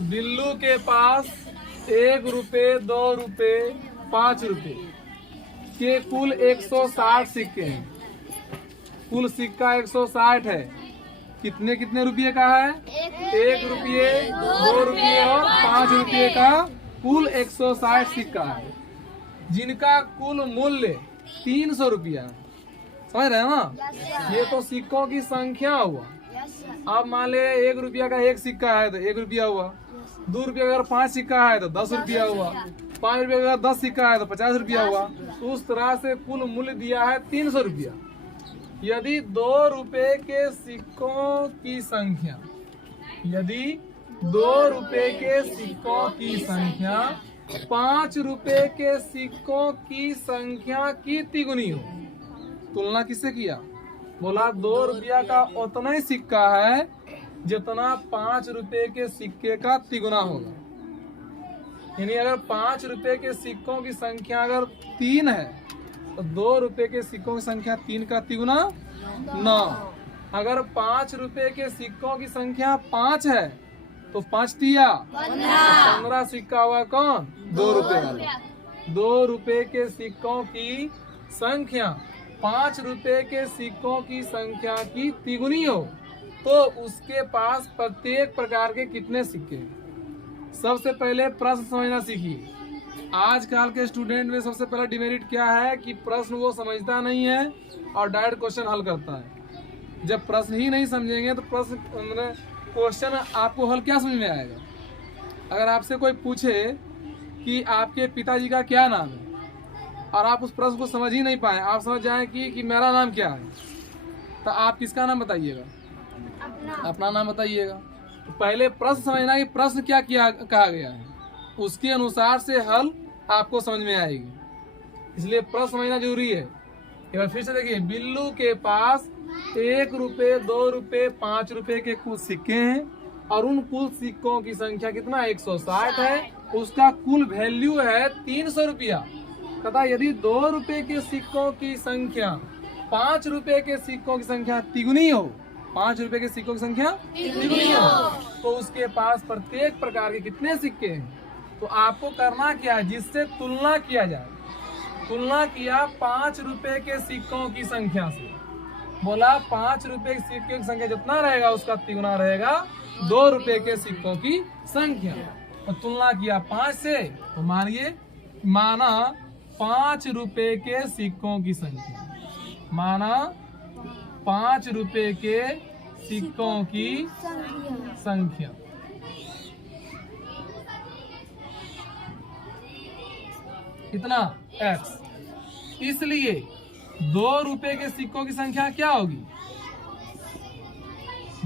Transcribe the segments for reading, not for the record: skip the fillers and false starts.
बिल्लू के पास 1 रुपए, 2 रुपए, 5 रुपए के कुल 160 सिक्के हैं। कुल सिक्का 160 है। कितने कितने रुपये का है? 1 रुपये, 2 रुपये और 5 रुपये का कुल 160 सिक्का है, जिनका कुल मूल्य 300 रुपया है। समझ रहे हैं ना? ये तो सिक्कों की संख्या हुआ। अब मान ले 1 रुपया का 1 सिक्का है तो 1 रुपया हुआ। 2 रुपये का अगर 5 सिक्का है तो 10 रुपया हुआ। 5 रुपये का अगर 10 सिक्का है तो 50 रुपया हुआ। तो उस तरह से कुल मूल्य दिया है 300 रुपया। यदि 2 रुपए के सिक्कों की संख्या, यदि 2 रुपए के सिक्कों की संख्या 5 रुपए के सिक्कों की संख्या की तिगुनी हो। तुलना किससे किया? बोला 2 रुपया का उतना ही सिक्का है जितना 5 रुपए के सिक्के का तिगुना होगा। यानी अगर 5 रुपए के सिक्कों की संख्या अगर 3 है तो 2 रुपए के सिक्कों की संख्या 3 का तिगुना 9। अगर 5 रुपए के सिक्कों की संख्या 5 है तो 5 तिया 15 सिक्का हुआ कौन? 2 रुपए वाला। 2 रुपए के सिक्कों की संख्या 5 रुपए के सिक्कों की संख्या की तिगुनी हो तो उसके पास प्रत्येक प्रकार के कितने सिक्के हैं? सबसे पहले प्रश्न समझना सीखिए। आजकल के स्टूडेंट में सबसे पहला डिमेरिट क्या है कि प्रश्न वो समझता नहीं है और डायरेक्ट क्वेश्चन हल करता है। जब प्रश्न ही नहीं समझेंगे तो प्रश्न क्वेश्चन आपको हल क्या समझ में आएगा? अगर आपसे कोई पूछे कि आपके पिताजी का क्या नाम है और आप उस प्रश्न को समझ ही नहीं पाए, आप समझ जाए कि मेरा नाम क्या है, तो आप किसका नाम बताइएगा? अपना नाम बताइएगा। तो पहले प्रश्न समझना कि प्रश्न क्या किया कहा गया है, उसके अनुसार से हल आपको समझ में आएगी। इसलिए प्रश्न समझना जरूरी है। एक बार फिर से देखिए, बिल्लू के पास 1 रुपए, 2 रुपए, 5 रुपए के कुल सिक्के हैं और उन कुल सिक्कों की संख्या कितना? 160 है। उसका कुल वैल्यू है 300 रुपया। कहता यदि 2 रुपए के सिक्कों की संख्या 5 रुपए के सिक्कों की संख्या तिगुनी हो, 5 रुपए के सिक्कों की संख्या तिगुनी हो तो उसके पास प्रत्येक प्रकार के कितने सिक्के हैं? तो आपको करना क्या है? जिससे तुलना किया जाए। तुलना किया 5 रुपए के सिक्कों की संख्या से। बोला 5 रुपए के सिक्के की संख्या जितना रहेगा उसका तिगुना रहेगा 2 रुपए के सिक्कों की संख्या। और तुलना किया 5 से तो माना 5 रुपए के सिक्कों की संख्या, माना 5 रुपए के सिक्कों की संख्या। कितना? x। इसलिए 2 रुपए के सिक्कों की संख्या क्या होगी?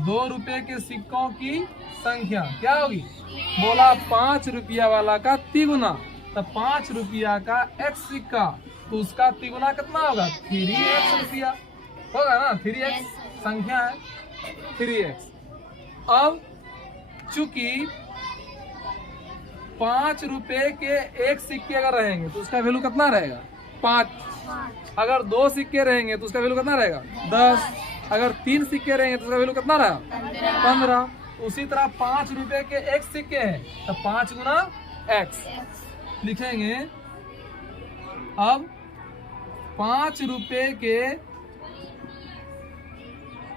2 रुपए के सिक्कों की संख्या क्या होगी? बोला 5 रुपया वाला का तिगुना, तो 5 रुपया का x सिक्का तो उसका तिगुना कितना होगा? 3x रुपया होगा ना। 3x संख्या है, 3x। अब चूंकि 5 रुपए के 1 सिक्के अगर रहेंगे तो उसका वैल्यू कितना रहेगा? 5। अगर 2 सिक्के रहेंगे तो उसका वैल्यू कितना रहेगा? 10। अगर 3 सिक्के रहेंगे तो उसका वैल्यू कितना रहेगा? 15। उसी तरह 5 रुपए के 1 सिक्के हैं तो 5 गुना x लिखेंगे। अब 5 रुपए के,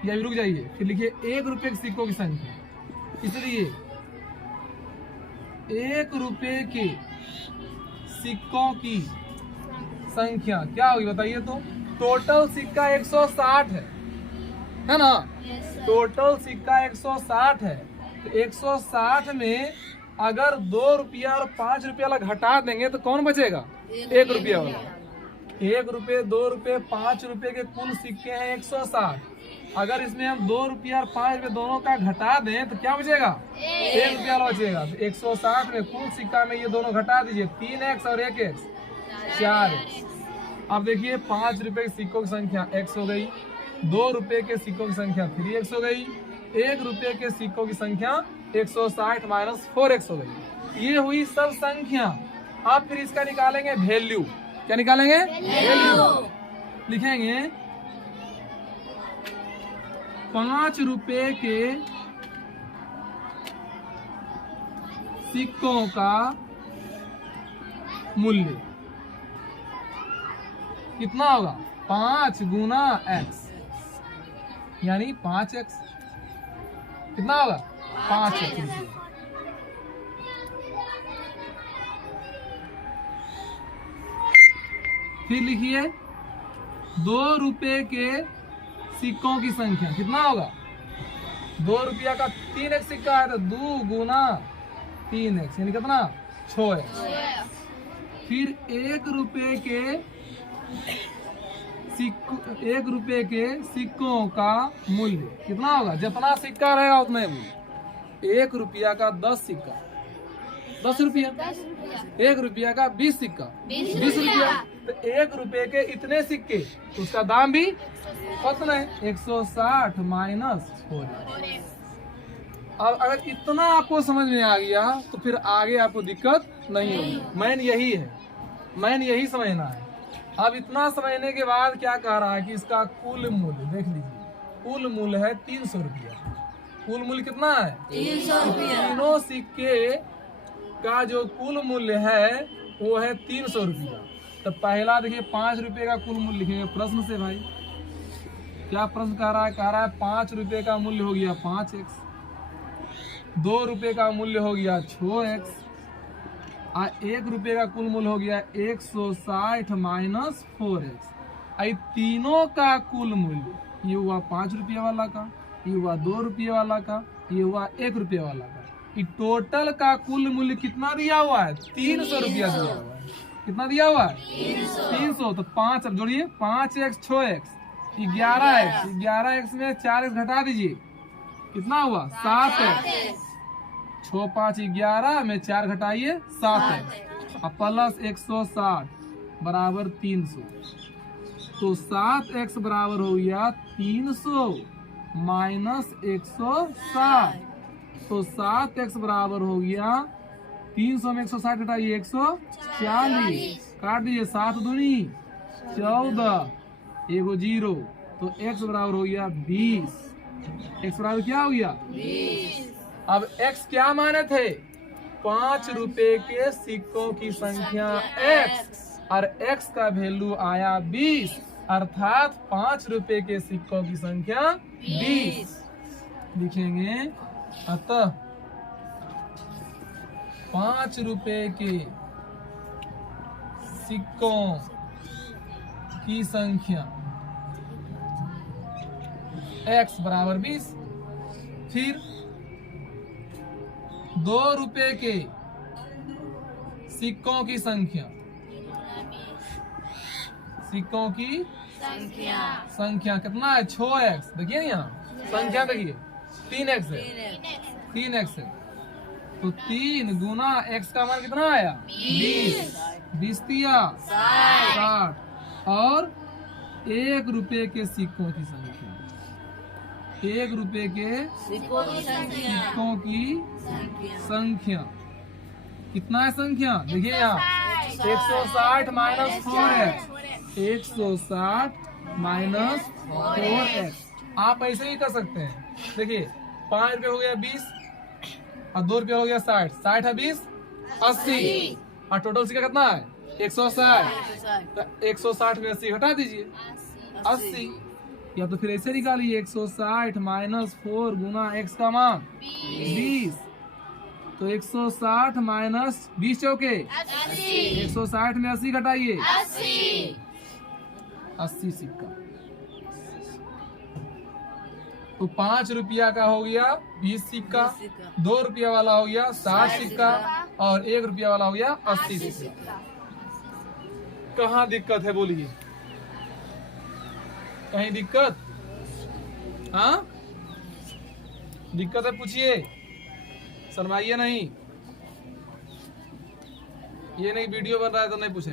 या रुक जाइए, फिर लिखिए 1 रुपए के सिक्कों की संख्या। इसलिए 1 रुपए के सिक्कों की संख्या क्या होगी बताइए? तो टोटल सिक्का 160 है ना? टोटल सिक्का 160 है तो 160 में अगर 2 रुपया और 5 रुपया वाला घटा देंगे तो कौन बचेगा? 1 रुपया वाला। 1 रुपये, 2 रुपये, 5 रुपये के कुल सिक्के हैं 160। अगर इसमें हम 2 रुपया और 5 रुपये दोनों का घटा दें तो क्या बचेगा? 1 रुपया वाला बचेगा। तो 160 में कुल सिक्का में ये दोनों घटा दीजिए, 3x और 1x, 4x। अब देखिए 5 रुपए के सिक्कों की संख्या x हो गई, 2 रुपए के सिक्कों की संख्या 3x हो गई, 1 रुपए के सिक्कों की संख्या 160 माइनस 4x हो गई। ये हुई सब संख्या। अब फिर इसका निकालेंगे वैल्यू। क्या निकालेंगे? वैल्यू। लिखेंगे 5 रुपए के सिक्कों का मूल्य कितना होगा? 5 गुना x, यानी 5x। कितना होगा? 5x रुपये। फिर लिखिए 2 रुपए के सिक्कों की संख्या कितना होगा? 2 रुपया का 3x सिक्का है तो 2 गुना 3x यानी कितना? 6x। फिर 1 रुपए के सिक्कों का मूल्य कितना होगा? जितना सिक्का रहेगा उतना ही मूल्य। 1 रुपया का 10 सिक्का 10 रुपया, 1 रुपया का 20 सिक्का 20 रुपया, तो 1 रुपए के इतने सिक्के तो उसका दाम भी कितना है? 160 माइनस 4। अब अगर इतना आपको समझ में आ गया तो फिर आगे आपको दिक्कत नहीं होगी। मैन यही है, मैन यही समझना है। अब इतना समझने के बाद क्या कह रहा है कि इसका कुल मूल्य देख लीजिए, कुल मूल्य है 300 रुपया। कुल मूल्य कितना है? 300 रुपया। तीनों सिक्के का जो कुल मूल्य है वो है 300 रुपया। तो पहला देखिए 5 रुपए का कुल मूल्य लिखेंगे प्रश्न से। भाई क्या प्रश्न कह रहा है? कह रहा है 5 रुपए का मूल्य हो गया 5x, 2 रुपए का मूल्य हो गया 6x, और 1 रुपए का कुल मूल्य हो गया 160 माइनस 4x। आई तीनों का कुल मूल्य ये हुआ 5 रुपये वाला का, ये हुआ 2 रुपये वाला का, ये हुआ 1 रुपये वाला का। ये टोटल का कुल मूल्य कितना दिया हुआ है? 300 रुपया दिया हुआ है। कितना दिया हुआ है? 300। तो 5 अब जोड़िए, 5x 6x 11x, 11x में 4x घटा दीजिए, कितना हुआ? 7x। 6 5 11 में 4 घटाइए 7x, और प्लस 160 बराबर 300। तो 7x बराबर हो गया 300 माइनस 160। तो 7x बराबर हो गया 300 में 160 घटाइए 140, काट दीजिए 7 दूनी 14, एगो 0, तो x बराबर हो गया 20। x बराबर क्या हो गया? 20। अब x क्या माने थे? 5 रुपए के सिक्कों की संख्या x, और x का वैल्यू आया 20, अर्थात 5 रुपए के सिक्कों की संख्या 20 लिखेंगे। अतः 5 रुपए के सिक्कों की संख्या x बराबर 20। फिर 2 रुपए के सिक्कों की संख्या, सिक्कों की संख्या कितना है? 6x। देखिए यहाँ संख्या देखिए 3x है, 3x है, तो 3 गुना x का मान कितना आया? 20, 20 दिया 60, और 1 रुपए के सिक्कों की संख्या, 1 रुपए के सिक्कों की संख्या कितना है? संख्या देखिए यहाँ 160 माइनस 4x, 160 माइनस 4x। आप ऐसे ही कर सकते हैं। देखिए 5 रुपये हो गया 20, और 2 रुपये हो गया 60, 60 है 20 80, और टोटल सिक्का कितना है? 160। तो 160 में 80 घटा दीजिए 80, या तो फिर ऐसे निकालिए 160 माइनस 4 गुना x का मान 20, तो 160 माइनस 20 चौके 160 में 80 घटाइए 80 सिक्का। तो 5 रुपया का हो गया 20 सिक्का, 2 रुपया वाला हो गया 60 सिक्का, और 1 रुपया वाला हो गया 80 सिक्का। कहाँ दिक्कत है बोलिए? कहीं दिक्कत? हाँ दिक्कत है पूछिए, शर्माइए नहीं। ये नहीं वीडियो बन रहा है तो नहीं पूछे।